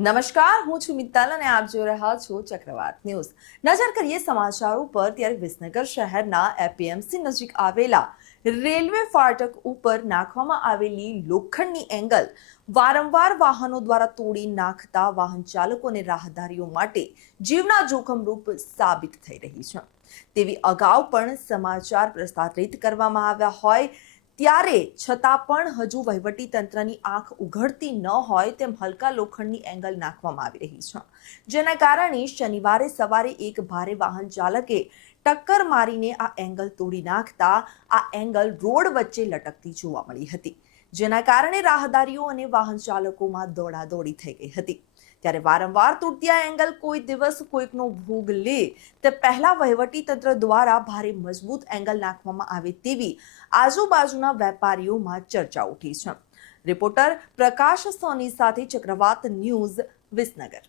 નમસ્કાર, હું છું મિત્તલ અને આપ જોઈ રહ્યા છો ચક્રવાત ન્યૂઝ. નજર કરીએ સમાચારો પર, ત્યારે વિસનગર શહેરના એપીએમસી નજીક આવેલા રેલવે ફાટક ઉપર નાખવામાં આવેલી લોખંડની એંગલ વારંવાર વાહનો દ્વારા તોડી નાખતા વાહન ચાલકોને રાહદારીઓ માટે જીવના જોખમરૂપ સાબિત થઈ રહી છે. તેવી અગાઉ પણ સમાચાર પ્રસારિત કરવામાં આવ્યા હોય ત્યારે છતાં પણ હજુ વહીવટી તંત્રની આંખ ઉઘડતી ન હોય તેમ હલકા લોખંડની એંગલ નાખવામાં આવી રહી છે. જેના કારણે શનિવારે સવારે એક ભારે વાહન ચાલકે ટક્કર મારીને આ એંગલ તોડી નાખતા આ એંગલ રોડ વચ્ચે લટકતી જોવા મળી હતી. જેના કારણે રાહદારીઓ અને વાહન ચાલકોમાં દોડાદોડી થઈ ગઈ હતી. ત્યારે વારંવાર તૂટતી આ એંગલ કોઈ દિવસ કોઈકનો ભોગ લે તે પહેલા તંત્ર દ્વારા ભારે મજબૂત એંગલ નાખવામાં આવે તેવી આજુબાજુના વેપારીઓમાં ચર્ચા ઉઠી છે. રિપોર્ટર પ્રકાશ સોની સાથે ચક્રવાત ન્યૂઝ વિસનગર.